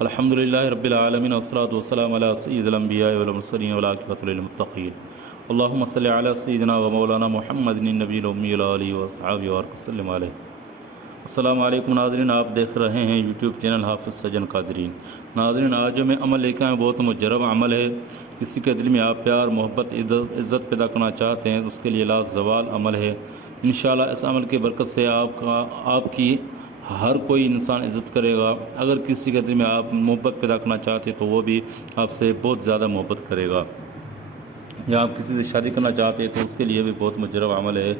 الحمدللہ رب العالمین والصلاة والسلام علی سید الانبیاء والمرسلین والعاقبۃ للمتقین اللہم صلی علی سیدنا و مولانا محمد النبی الامی وآلہ وصحبہ وسلم علیہ۔ السلام علیکم ناظرین، آپ دیکھ رہے ہیں یوٹیوب چینل حافظ سجن قادرین۔ ناظرین، آج جو میں عمل لے کے آئے بہت مجرب عمل ہے۔ کسی کے دل میں آپ پیار، محبت، عزت پیدا کرنا چاہتے ہیں تو اس کے لیے لازوال عمل ہے۔ انشاءاللہ اس عمل کی برکت سے آپ کی ہر کوئی انسان عزت کرے گا۔ اگر کسی کے دل میں آپ محبت پیدا کرنا چاہتے ہیں تو وہ بھی آپ سے بہت زیادہ محبت کرے گا، یا آپ کسی سے شادی کرنا چاہتے ہیں تو اس کے لیے بھی بہت مجرب عمل ہے۔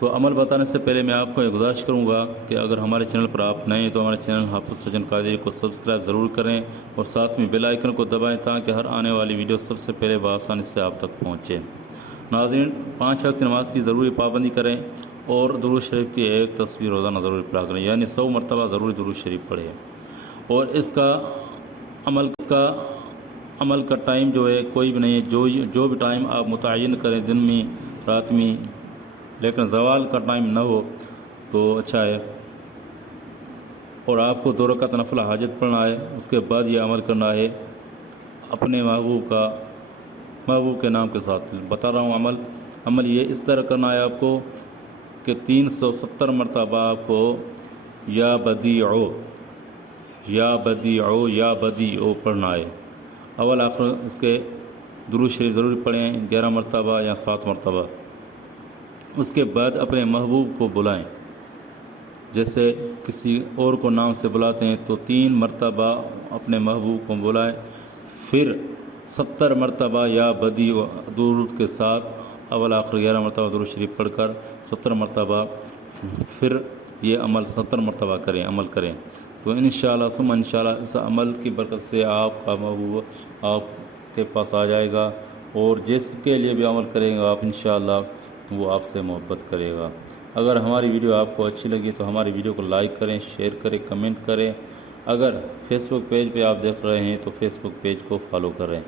تو عمل بتانے سے پہلے میں آپ کو ایک گزارش کروں گا کہ اگر ہمارے چینل پر آپ نئے ہیں تو ہمارے چینل حافظ سجن قادری کو سبسکرائب ضرور کریں اور ساتھ میں بیل آئیکن کو دبائیں تاکہ ہر آنے والی ویڈیو سب سے پہلے بآسانی سے آپ تک پہنچے۔ ناظرین، 5 وقت نماز کی ضروری پابندی کریں اور درود شریف کی ایک تصویر روزانہ ضرور پڑھا کریں، یعنی 100 مرتبہ ضرور درود شریف پڑھیں۔ اور اس کا عمل کا ٹائم جو ہے کوئی بھی نہیں ہے، جو بھی ٹائم آپ متعین کریں، دن میں، رات میں، لیکن زوال کا ٹائم نہ ہو تو اچھا ہے۔ اور آپ کو 2 رکعت نفل حاجت پڑھنا ہے، اس کے بعد یہ عمل کرنا ہے اپنے محبوب کے نام کے ساتھ۔ بتا رہا ہوں عمل یہ اس طرح کرنا ہے آپ کو کہ 370 مرتبہ آپ کو یا بدیعو یا بدیعو یا بدیعو پڑھنا ہے۔ اول آخر اس کے درود شریف ضرور پڑھیں 11 مرتبہ یا 7 مرتبہ۔ اس کے بعد اپنے محبوب کو بلائیں، جیسے کسی اور کو نام سے بلاتے ہیں تو 3 مرتبہ اپنے محبوب کو بلائیں، پھر 70 مرتبہ یا بدیع درود کے ساتھ اول آخر 11 مرتبہ درود شریف پڑھ کر 70 مرتبہ پھر یہ عمل 70 مرتبہ عمل کریں تو انشاءاللہ ثم انشاءاللہ اس عمل کی برکت سے آپ کا محبوب آپ کے پاس آ جائے گا، اور جس کے لیے بھی عمل کریں گے آپ انشاءاللہ وہ آپ سے محبت کرے گا۔ اگر ہماری ویڈیو آپ کو اچھی لگی تو ہماری ویڈیو کو لائک کریں، شیئر کریں، کمنٹ کریں۔ اگر فیس بک پیج پہ آپ دیکھ رہے ہیں تو فیس بک پیج کو فالو کریں۔